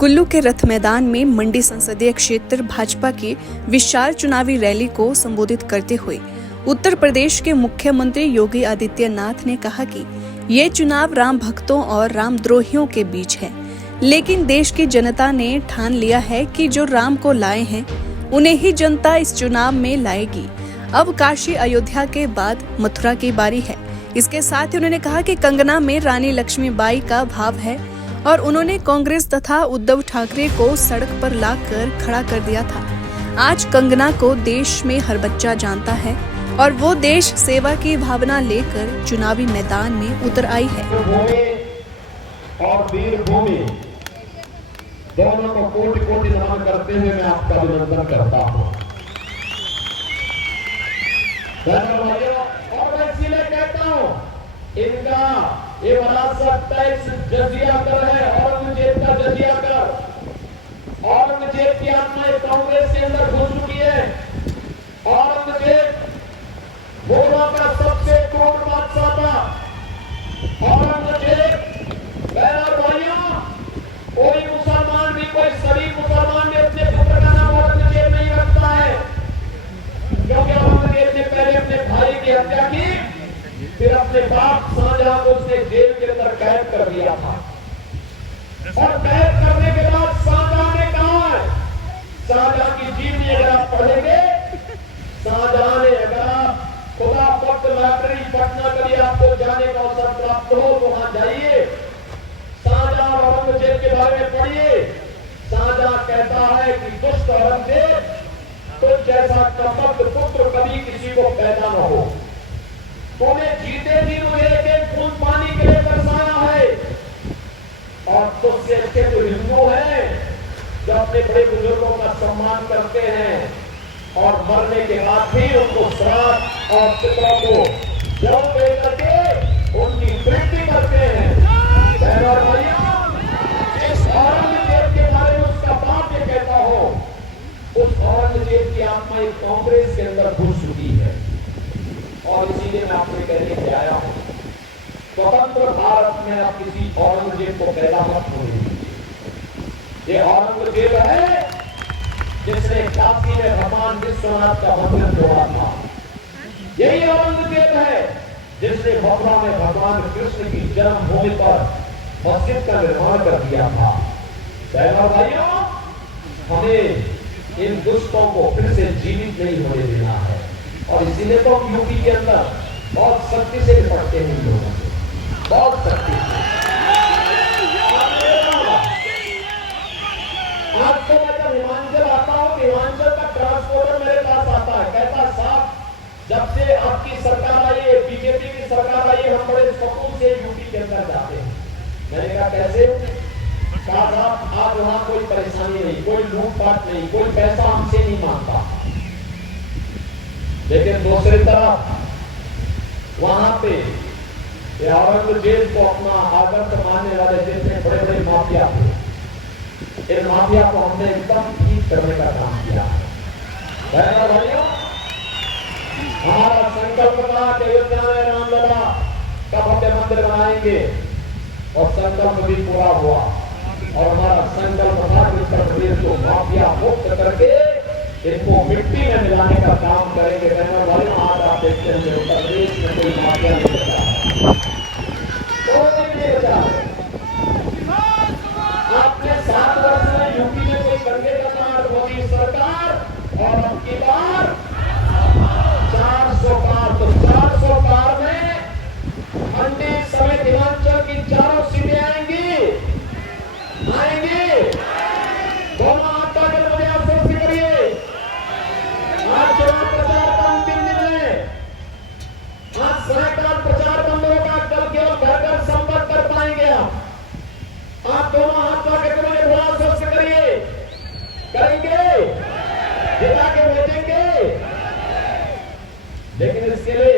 कुल्लू के रथ मैदान में मंडी संसदीय क्षेत्र भाजपा की विशाल चुनावी रैली को संबोधित करते हुए उत्तर प्रदेश के मुख्यमंत्री योगी आदित्यनाथ ने कहा कि ये चुनाव राम भक्तों और रामद्रोहियों के बीच है, लेकिन देश की जनता ने ठान लिया है कि जो राम को लाए हैं उन्हें ही जनता इस चुनाव में लाएगी। अब काशी अयोध्या के बाद मथुरा की बारी है। इसके साथ ही उन्होंने कहा कि कंगना में रानी लक्ष्मीबाई का भाव है और उन्होंने कांग्रेस तथा उद्धव ठाकरे को सड़क पर लाकर खड़ा कर दिया था। आज कंगना को देश में हर बच्चा जानता है और वो देश सेवा की भावना लेकर चुनावी मैदान में उतर आई है। और वीर भूमि दोनों को कोटि कोटि नमन करते हुए मैं आपका अभिनंदन करता हूँ। और मैं इसीलिए कहता हूँ, इनका ये विरासत टैक्स जजिया कर है, औरंगजेब का जजिया कर। औरंगजेब की आत्मा कांग्रेस के अंदर घुस चुकी है। औरंगजेब मुगलों का सबसे क्रूर बादशाह था। औरंगजेब कोई मुसलमान भी, कोई शरीफ मुसलमान भी अपने पुत्र का नाम औरंगजेब नहीं रखता है, क्योंकि औरंगजेब ने पहले अपने भाई की हत्या की, फिर अपने बाप शाहजहां को उसने जेल के अंदर कैद कर दिया था। और कैद करने के बाद शाहजहां ने कहा है, शाहजहां की जीवनी अगर आप पढ़ेंगे, शाहजहां ने अगर आप खुदा पक्त लाइब्रेरी पटना के लिए आपको जाने का अवसर प्राप्त हो तो वहां जाइए, शाहजहां और औरंगजेब के बारे में पढ़िए। शाहजहां कहता है कि दुष्ट औरंगजेब तुझ जैसा कपट पुत्र कभी किसी को पैदा न हो। तूने जीते भी मुझे एक खून पानी के लिए बरसाया है, और तुझसे अच्छे जो हिंदू हैं जो अपने बड़े बुजुर्गों का सम्मान करते हैं और मरने के बाद भी उनको श्राद्ध और पितरों को जल दे करके उनकी वृद्धि करते हैं। और इस औरंगजेब के बारे में उसका बाप ये कहता हो, उस औरंगजेब की आत्मा एक कांग्रेस के अंदर घुस चुकी है। और इसीलिए मैं आपसे कहने के आया हूं, स्वतंत्र भारत में आप किसी औरंगजेब को पैदा मत होने दीजिए। ये औरंगजेब है जिसने काशी में भगवान विश्वनाथ का मंदिर तोड़ा था। यही औरंगजेब है जिसने मथुरा में भगवान कृष्ण की जन्मभूमि पर मस्जिद का निर्माण कर दिया था। भाइयों, हमें इन दुष्टों को फिर से जीवित नहीं होने देना है, और इसीलिए तो यूपी के अंदर बहुत सख्ती से निपटते हैं लोगों से, बहुत सख्ती से। आज तो मैं जब हिमाचल आता हूँ, हिमाचल का ट्रांसपोर्टर मेरे पास आता है, कहता साहब जब से आपकी सरकार आई है, बीजेपी की सरकार आई है, हम बड़े सुकून से यूपी के अंदर जाते हैं। मैंने कहा कैसे? कहा साहब आज वहां कोई परेशानी नहीं, कोई लूटपाट नहीं, कोई पैसा हमसे नहीं मांगता। लेकिन दूसरी तरफ वहां पे औरंगजेब को अपना आदर्श मानने वाले जितने बड़े बड़े माफिया थे, इन माफिया को हमने एकदम ठीक करने का काम किया। भाइयों, हमारा संकल्प था कि अयोध्या में रामलला का भव्य मंदिर बनाएंगे, और संकल्प भी पूरा हुआ। और हमारा संकल्प था कि उत्तर प्रदेश को माफिया मुक्त करके इनको मिट्टी में मिलाने का काम करेंगे। बहनों भाइयों, आज आप देखते हैं उत्तर प्रदेश में कोई माफिया नहीं बचा, कोई नहीं बचा। आपने 7 वर्ष में यूपी में कोई दंगे का कार्य, मोदी सरकार, और अब की बार 400 कार, तो 400 कार में मंडी समेत हिमाचल की 4 सीटें आएंगी। दोनों हाथ पाकर मुझे आश्वस्त करिए, आज चुनाव प्रचार का अंतिम दिन है। आज सरकार प्रचार बंद होगा, कल केवल घर घर संपर्क कर पाएंगे आप दोनों हाथ पाकर मुझे थोड़ा आश्वस्त करिए, करेंगे, जिता के भेजेंगे। लेकिन इसके लिए